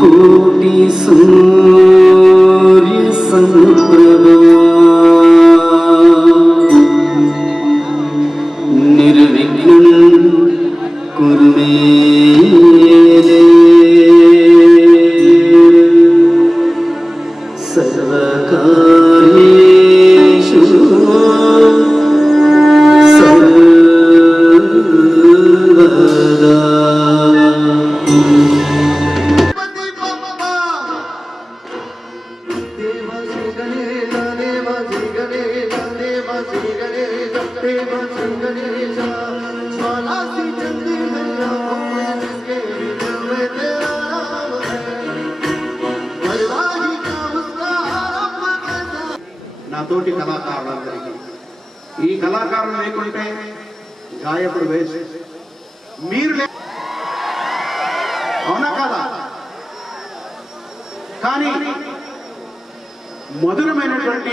कोटि सूर्य తోటి కళాకారులందరికీ. ఈ కళాకారులు లేకుంటే గాయకుడు వేస్ట్. మీరు అవునా కదా? కానీ మధురమైనటువంటి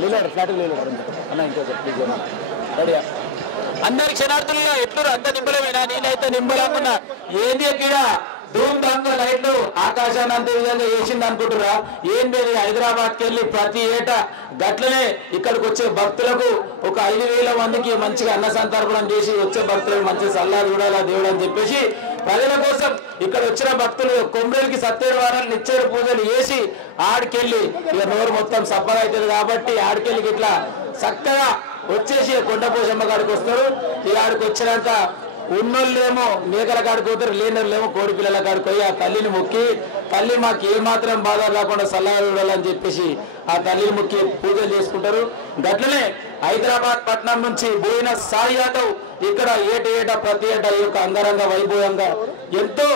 మనోహరమైన అందరి క్షణార్థుల్లో ఎట్లు అంత నింబలమేనా? నేనైతే నింబలనుకున్నా. ఏంది ఇక్కడ ధూమ్ ధామ్ లైట్లు ఆకాశాన్ని అంత విధంగా వేసింది అనుకుంటురా? ఏంది హైదరాబాద్కి వెళ్ళి ప్రతి ఏటా గట్లనే ఇక్కడికి వచ్చే భక్తులకు ఒక ఐదు వేల మందికి మంచిగా అన్న సంతర్పణం చేసి వచ్చే భక్తులకు మంచి సల్లా చూడాలా దేవుడు అని చెప్పేసి ప్రజల కోసం ఇక్కడ వచ్చిన భక్తులు కొమ్మరికి సత్యడు వారాలు పూజలు చేసి ఆడికెళ్ళి ఇక నోరు మొత్తం సబ్బగా అవుతుంది కాబట్టి ఆడికెళ్ళి ఇట్లా చక్కగా వచ్చేసి కొండపోషమ్మ కాడికి వస్తారు. ఈ ఆడికి వచ్చినాక ఉన్నోళ్ళేమో మేకల కాడికి పోతారు లేనోళ్ళేమో కోడి పిల్లల కాడికి పోయి ఆ తల్లిని మొక్కి తల్లి మాకు ఏమాత్రం బాధ రాకుండా సలహా చూడాలని చెప్పేసి ఆ తల్లిని మొక్కి పూజలు చేసుకుంటారు. గట్లనే హైదరాబాద్ పట్నం నుంచి పోయిన సాయి యాదవ్ ఇక్కడ ఏట ఏటా ప్రతి ఏటా ఈ యొక్క అంగరంగ వైభవంగా ఎంతో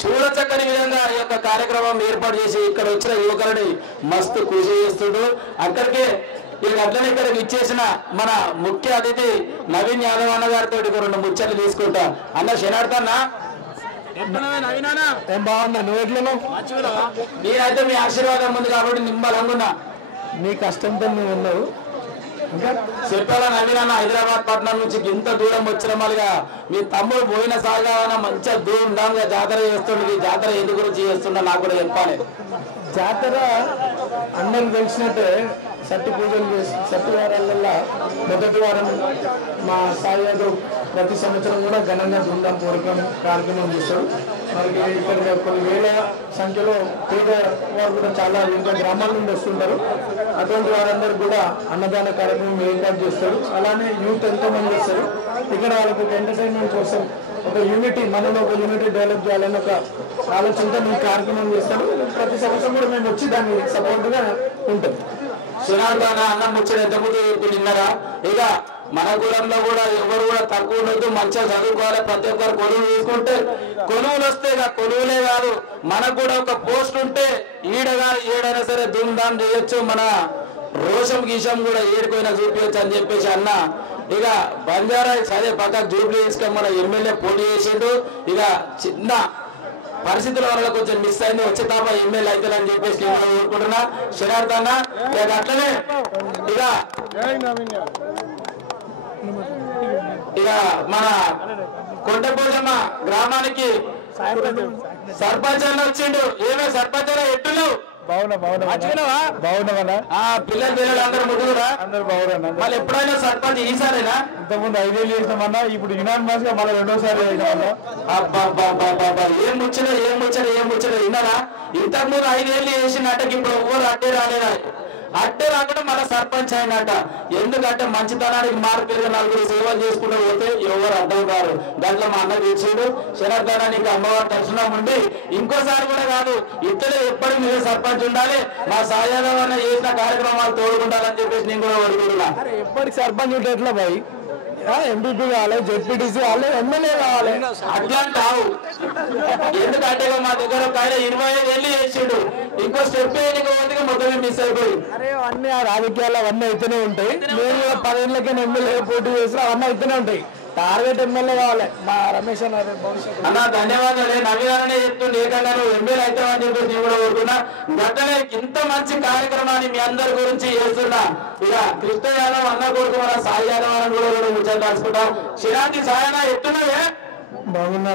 చూడచక్కని విధంగా ఈ యొక్క కార్యక్రమం ఏర్పాటు చేసి ఇక్కడ వచ్చిన యువకులని మస్తు కృషి చేస్తుండ్రు అక్కడికే ఇక అట్లనే ఇక్కడికి ఇచ్చేసిన మన ముఖ్య అతిథి నవీన్ యాదవ్ అన్న గారితో రెండు ముచ్చట్లు తీసుకుంటా. అన్న శనార్థన్న ఏం బాగున్నా నువ్వు ఎట్లను మీరైతే మీ ఆశీర్వాదం ఉంది కాబట్టి నిమ్మలంగున్నా. నీ కష్టంతో నువ్వు ఉన్నావు. ఇంకా నవీనన్న హైదరాబాద్ పట్నం నుంచి ఇంత దూరం వచ్చిన వాళ్ళగా మీ తమ్ముడు పోయిన సాగాన మంచిగా దూరం దాంగా జాతర చేస్తుండదు ఈ జాతర ఎందుకు గురించి చేస్తుండ నాకు కూడా చెప్పాలి. జాతర అందరికి తెలిసినట్టే సట్టి పూజలు చేసి సట్టి వారాలల్లా మొదటి వారం మా సాయి ప్రతి సంవత్సరం కూడా ఘనంగా బృందం కోరిక కార్యక్రమం చేస్తారు. మనకి ఇక్కడ కొన్ని వేల సంఖ్యలో పేద వారు కూడా చాలా ఇంకా గ్రామాల నుండి వస్తుంటారు. అటువంటి వారందరూ కూడా అన్నదాన కార్యక్రమం ఏర్పాటు చేస్తారు. అలానే యూత్ ఎంతో మంది వస్తారు. ఇక్కడ వాళ్ళకి ఒక ఎంటర్టైన్మెంట్ కోసం ఒక యూనిటీ మనలో ఒక యూనిటీ డెవలప్ చేయాలని ఒక ఆలోచనతో మేము కార్యక్రమం చేస్తాము ప్రతి సంవత్సరం కూడా మేము వచ్చి దాన్ని సపోర్ట్గా ఉంటుంది సునార్థాన అన్నం వచ్చిన ఎంతమంది ఇన్నారా ఇక మన కులంలో కూడా ఎవరు కూడా తక్కువ ఉండొద్దు మంచిగా చదువుకోవాలి. ప్రతి ఒక్కరు కొలువు తీసుకుంటే కొలువులు వస్తే ఇక కొలువులే కాదు. మనకు కూడా ఒక పోస్ట్ ఉంటే ఈడగా ఏడైనా సరే ధూమ్ధాం చేయొచ్చు. మన రోషం గీషం కూడా ఏడుకోయినా చూపించచ్చు అని చెప్పేసి అన్న. ఇక బంజారా సరే పక్కకు జూబ్లీ తీసుకొని మన ఎమ్మెల్యే పోటీ చేసిండు. ఇక చిన్న పరిస్థితుల వల్ల కొంచెం మిస్ అయింది. వచ్చే తప్ప ఎమ్మెల్యే అవుతారని చెప్పేసి నేను కూడా కోరుకుంటున్నా శనార్థాన్న ఇక అట్లనే ఇక ఇక మన కొండపోజమ్మ గ్రామానికి సర్పంచ్ అన్న వచ్చిండు. ఏమే సర్పంచ్ ఎట్టులు పిల్లలు పిల్లలు అందరు ముగ్గురా అందరు బాగున్నా మళ్ళీ ఎప్పుడైనా సర్పంచ్ ఈసారేనా? ఇంతకుముందు ఐదేళ్ళు చేసినామన్నా ఇప్పుడు యునానిమస్గా మళ్ళీ రెండోసారి. ఏం ముచ్చట ఏం ముచ్చట ఏం ముచ్చట విన్నారా? ఇంతకు ముందు ఐదేళ్ళు చేసిన అట్టకి ఇప్పుడు ఎవరు అడ్డే రాలేదా అడ్డు రాకుండా మన సర్పంచ్ అయినట ఎందుకంటే మంచితనానికి మార్పులుగా నలుగురు సేవలు చేసుకుంటూ పోతే ఎవరు అర్థం కారు. దాంట్లో మా అన్న తీర్చుడు శరద్ధానానికి అమ్మవారి దర్శనం ఉండి ఇంకోసారి కూడా కాదు ఇద్దరు ఎప్పటికీ మీరు సర్పంచ్ ఉండాలి మా సాయాదం చేసిన కార్యక్రమాలు తోడుకుంటారని చెప్పేసి నేను కూడా అడుగుతున్నా ఎప్పటికి సర్పంచ్ ఉంటే ఎట్లా బాయ్? ఎంపీపీ కావాలి జెడ్పీటీసీ కావాలి ఎమ్మెల్యే కావాలి అట్లా అంటావు ఎందుకంటే మా దగ్గర ఆయన ఇరవై ఐదు ఏళ్ళు చేసిండు. ఇంకో స్టెప్ పోతే మొత్తం మిస్ అయిపోయి. అరే అవన్నీ ఆ రాజకీయాలు అవన్నీ అయితేనే ఉంటాయి. నేను కూడా పదేళ్ళకి ఎమ్మెల్యే పోటీ చేసిన అవన్నీ అయితేనే ఉంటాయి. టార్గెట్ ఎమ్మెల్యే కావాలి. మా రమేష్ అన్న భవిష్యత్తు. అన్న ధన్యవాదాలు. నవీనానే చెప్తుండే ఏకంగా నువ్వు ఎమ్మెల్యే అవుతావని చెప్పేసి నేను కూడా కోరుకున్నా. గట్టనే ఇంత మంచి కార్యక్రమాన్ని మీ అందరి గురించి చేస్తున్నా. ఇక కృష్ణ యాదవ్ అన్న కొడుకు మన సాయి యాదవ్ అని కూడా కూడా ముచ్చట రాసుకుంటాం. శిరాంతి సాయన ఎత్తున్నదే బాగున్నా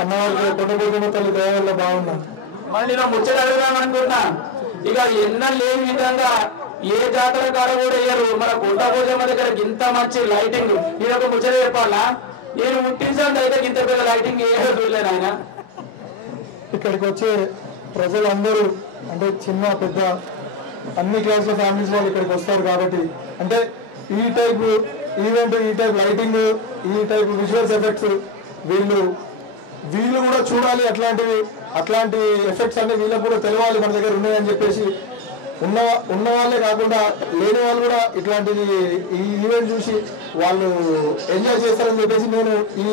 అన్నవాళ్ళు కొండపోతున్న తల్లి దయవల్ల బాగున్నా. మళ్ళీ నేను ముచ్చట అడుగుదాం అనుకుంటున్నా. ఇక ఎన్న లేని విధంగా ఏ జాతర కాడ కూడా వేయరు. మన కొండ పూజమ్మ దగ్గర ఇంత మంచి లైటింగ్. నేను ఒక ముచ్చట చెప్పాలా? నేను ముట్టించాను అయితే ఇంత పెద్ద లైటింగ్ ఏదో చూడలేదు ఆయన. ఇక్కడికి వచ్చే ప్రజలందరూ అంటే చిన్న పెద్ద అన్ని క్లాసుల ఫ్యామిలీస్ వాళ్ళు ఇక్కడికి వస్తారు కాబట్టి అంటే ఈ టైప్ ఈవెంట్ ఈ టైప్ లైటింగ్ ఈ టైప్ విజువల్స్ ఎఫెక్ట్స్ వీళ్ళు వీళ్ళు కూడా చూడాలి అట్లాంటివి అట్లాంటి ఎఫెక్ట్స్ అన్ని వీళ్ళకు కూడా తెలవాలి మన దగ్గర ఉన్నాయని చెప్పేసి ఉన్న ఉన్న వాళ్ళే కాకుండా లేని వాళ్ళు కూడా ఇట్లాంటిది ఈ ఈవెంట్ చూసి వాళ్ళు ఎంజాయ్ చేస్తారని చెప్పేసి నేను ఈ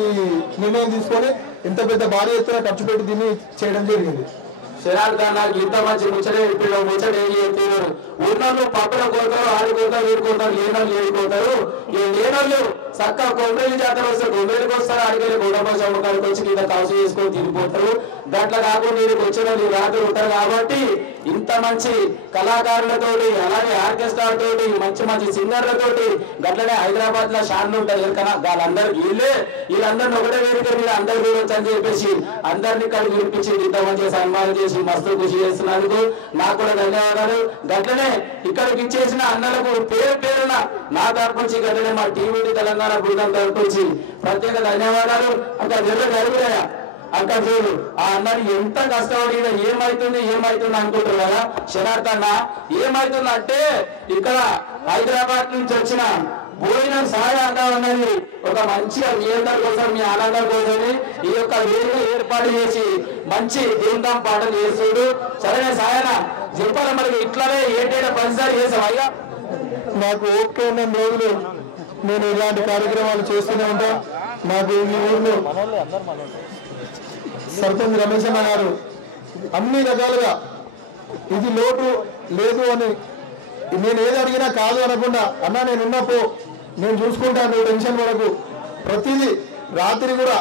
నిర్ణయం తీసుకొని ఇంత పెద్ద భారీ ఎత్తున ఖర్చు పెట్టి దీన్ని చేయడం జరిగింది. శరార్థ నాకు ఇంత మంచి ముచ్చటే ఇప్పుడు ముచ్చట ఏం చెప్పినారు ఉన్నోళ్ళు పక్కన కోతారు ఆడుకోతారు వీడుకోతారు లేనోళ్ళు ఏడుకోతారు ఈ లేనోళ్ళు చక్క కొమ్మేలి జాతర వస్తే కొమ్మేలికి వస్తారు ఆడికెళ్ళి కుటుంబ సమ్మకానికి వచ్చి కింద కాసు చేసుకొని తిరిగిపోతారు దాంట్లో కాకుండా వీడికి వచ్చిన నీ రాత్రి ఉంటారు కాబట్టి ఇంత మంచి కళాకారులతోటి అలాగే ఆర్కెస్ట్రా తోటి మంచి మంచి సింగర్లతోటి గట్లనే హైదరాబాద్లో షాన్లు ఉంటారు ఎందుకన వాళ్ళందరూ వీళ్ళే. వీళ్ళందరిని ఒకటే వేదిక మీద అందరు చూడొచ్చు అని చెప్పేసి అందరినీ ఇక్కడ వినిపించి ఇంత మంచి సన్మానం చేసి మస్తు కృషి చేస్తున్నందుకు నాకు కూడా ధన్యవాదాలు. గట్లనే ఇక్కడికి ఇచ్చేసిన అన్నలకు పేరు పేరున నా తరపు నుంచి గట్లనే మా టీవీ తెలంగాణ తెలంగాణ బృందం తరపు నుంచి ప్రత్యేక ధన్యవాదాలు. అక్కడ వెర్ర గరుగులయ్యా అక్కడ చూడు ఆ అన్నని ఎంత కష్టపడి ఏమైతుంది ఏమైతుంది అనుకుంటారు కదా? శనార్థన్న ఏమైతుంది అంటే ఇక్కడ హైదరాబాద్ నుంచి వచ్చిన భోజనం సహాయ అన్నది ఒక మంచిగా మీ అందరి కోసం మీ ఆనందం కోసమే ఈ యొక్క వేదిక ఏర్పాటు చేసి మంచి ధూమ్ధాం పాటలు చేస్తుడు. సరైన సాయన చెప్పాలి మనకి ఇట్లానే ఏటేటా పనిసారి చేసాం అయ్యా? నాకు ఓకే రోజులు నేను ఇలాంటి కార్యక్రమాలు చేస్తూనే ఉంటాం. మాకు ఈ ఊర్లో సర్పంచ్ రమేష్ అన్న గారు అన్ని రకాలుగా ఇది లోటు లేదు అని నేను ఏది అడిగినా కాదు అనకుండా అన్న నేను ఉన్నపో నేను చూసుకుంటాను నువ్వు టెన్షన్ వరకు ప్రతిదీ రాత్రి కూడా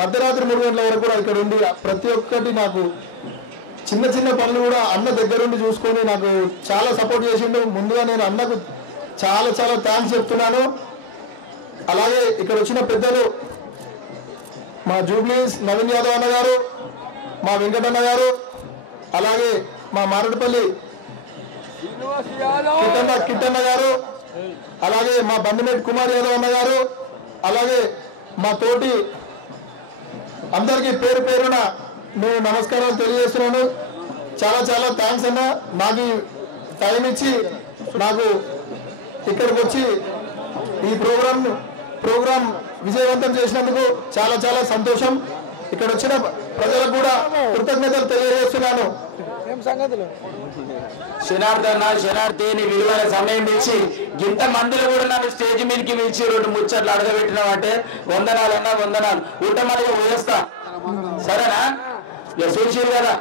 మధ్యరాత్రి మూడు గంటల వరకు కూడా ఇక్కడ ఉండి ప్రతి ఒక్కటి నాకు చిన్న చిన్న పనులు కూడా అన్న దగ్గరుండి చూసుకొని నాకు చాలా సపోర్ట్ చేసిండు. ముందుగా నేను అన్నకు చాలా చాలా థ్యాంక్స్ చెప్తున్నాను. అలాగే ఇక్కడ వచ్చిన పెద్దలు మా జూబ్లీస్ నవీన్ యాదవ్ అన్న గారు మా వెంకటన్న గారు అలాగే మా మారడపల్లి కిట్టన్న కిట్టన్న గారు అలాగే మా బండిమేట్ కుమార్ యాదవ్ అన్న గారు అలాగే మా తోటి అందరికీ పేరు పేరున నేను నమస్కారాలు తెలియజేస్తున్నాను. చాలా చాలా థ్యాంక్స్ అన్న. నాకు టైం ఇచ్చి నాకు ఇక్కడికి వచ్చి ఈ ప్రోగ్రామ్ ప్రోగ్రామ్ విజయవంతం చేసినందుకు చాలా చాలా సంతోషం. ఇక్కడ వచ్చిన ప్రజలకు కూడా కృతజ్ఞతలు తెలియజేస్తున్నాను. శనార్థన్న శనార్థిని విలువైన సమయం ఇచ్చి ఇంత మందిలో కూడా నన్ను స్టేజ్ మీదకి పిలిచి రెండు ముచ్చట్లు అడగబెట్టినావు అంటే వందనాలన్నా వందనాలు. ఊటమలుగా పోయేస్తా. సరేనా? చూసి కదా.